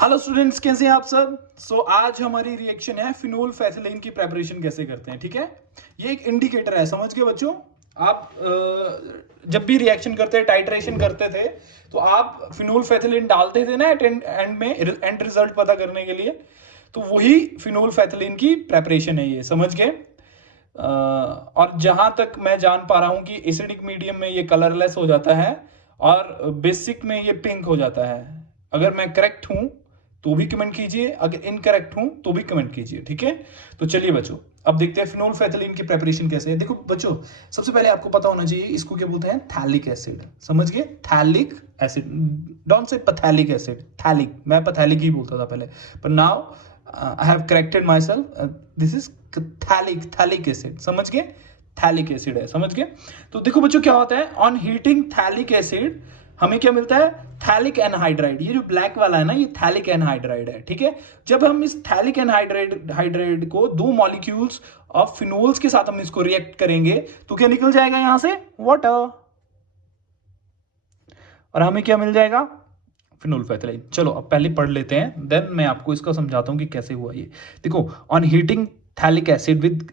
Hello students, कैसे हैं आप सब। आज हमारी रिएक्शन है फिनोल फैथिलीन की प्रेपरेशन कैसे करते हैं। ठीक है, ये एक इंडिकेटर है, समझ गए बच्चों। आप जब भी रिएक्शन करते हैं, टाइट्रेशन करते थे, तो आप फिनोल फैथिलीन डालते थे ना एंड में एंड रिजल्ट पता करने के लिए। तो वही फिनोल फैथिलीन की प्रेपरेशन है, ये समझ गए। और जहां तक मैं जान पा रहा हूं कि एसिडिक मीडियम में ये कलरलेस हो जाता है और बेसिक में ये पिंक हो जाता है। अगर मैं करेक्ट हूं तो भी कमेंट कीजिए, अगर इनकरेक्ट हूं तो भी कमेंट कीजिए। ठीक है, तो चलिए बच्चों, अब देखते हैं फिनोल फैथिलीन की प्रेपरेशन कैसे है। देखो बच्चों, सबसे पहले आपको पता होना चाहिए इसको क्या बोलते हैं, थैलिक एसिड। समझ गए, phthalic acid, don't say पैथेलिक acid, phthalic. मैं पैथेलिक ही बोलता था पहले, पर now I have corrected my self, this is phthalic acid. समझ गए, थैलिक एसिड है, समझ गए। तो देखो बच्चों क्या होता है, ऑन हीटिंग थैलिक एसिड हमें क्या मिलता है, थैलिक एनहाइड्राइड। ये जो ब्लैक वाला है ना, ये थैलिक एनहाइड्राइड है। ठीक है, जब हम इस थैलिक एनहाइड्राइड को दो मॉलिक्यूल्स ऑफ फिनोल्स के साथ हम इसको रिएक्ट करेंगे तो क्या निकल जाएगा यहां से, वाटर, और हमें क्या मिल जाएगा, फिनोल फैथिलीन। चलो अब पहले पढ़ लेते हैं, देन मैं आपको इसका समझाता हूं कि कैसे हुआ ये। देखो, on heating phthalic acid with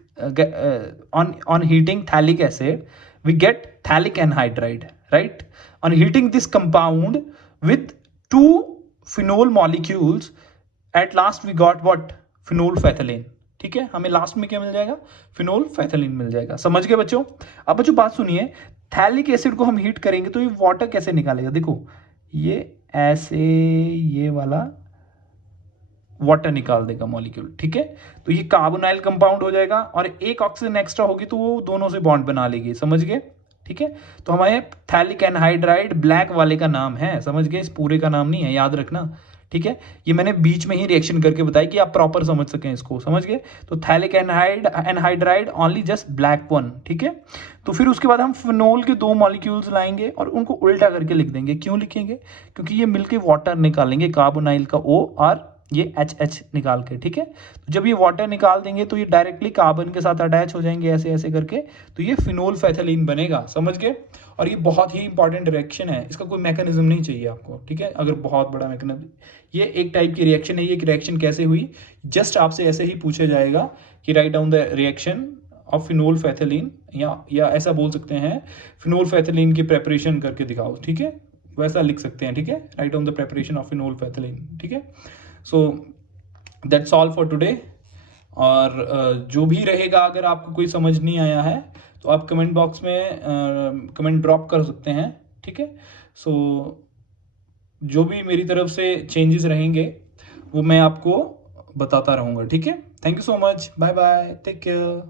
on heating thalic acid we get thalic anhydride, right? On heating this compound with two phenol molecules, at last we got what, phenol phenolphthalein। ठीक है, हमें लास्ट में क्या मिल जाएगा, फिनोल फैथिलीन मिल जाएगा। समझ गए बच्चों। अब बच्चों बात सुनिए, थैलिक एसिड को हम हीट करेंगे तो ये वाटर कैसे निकालेगा। देखो ये ऐसे, ये वाला वाटर निकाल देगा मॉलिक्यूल। ठीक है, तो ये कार्बोनाइल कंपाउंड हो जाएगा और एक ऑक्सीजन एक्स्ट्रा होगी तो वो दोनों से बॉन्ड बना लेगी। समझ गए। ठीक है, तो हमारे थैलिक एनहाइड्राइड ब्लैक वाले का नाम है, समझ गए, इस पूरे का नाम नहीं है, याद रखना। ठीक है, ये मैंने बीच में ही रिएक्शन करके बताया कि आप प्रॉपर समझ सकें इसको। समझ गए, तो phthalic anhydride only just black one. ठीक है, तो फिर उसके बाद हम फिनोल के दो मॉलिक्यूल्स लाएंगे और उनको उल्टा करके लिख देंगे। क्यों लिखेंगे, क्योंकि ये मिलके वाटर निकालेंगे, कार्बोनाइल का O और ये एच निकाल के। ठीक है, तो जब ये वाटर निकाल देंगे तो ये डायरेक्टली कार्बन के साथ अटैच हो जाएंगे ऐसे ऐसे करके, तो ये फिनोल फैथिलीन बनेगा। समझ गए, और ये बहुत ही इंपॉर्टेंट रिएक्शन है, इसका कोई मैकेनिज्म नहीं चाहिए आपको। ठीक है, अगर बहुत बड़ा मैकेनिज्म, ये एक टाइप की रिएक्शन है। ये रिएक्शन कैसे हुई, जस्ट आपसे ऐसे ही पूछा जाएगा कि write down the reaction of phenolphthalein, या ऐसा बोल सकते हैं फिनोल फैथिलीन की प्रेपरेशन करके दिखाओ। ठीक है, वैसा लिख सकते हैं। ठीक है, write down the preparation of phenolphthalein. ठीक है, so that's all for today. और जो भी रहेगा, अगर आपको कोई समझ नहीं आया है तो आप कमेंट बॉक्स में कमेंट ड्रॉप कर सकते हैं। ठीक है, सो जो भी मेरी तरफ से चेंजेस रहेंगे वो मैं आपको बताता रहूँगा। ठीक है, thank you so much, bye bye, take care.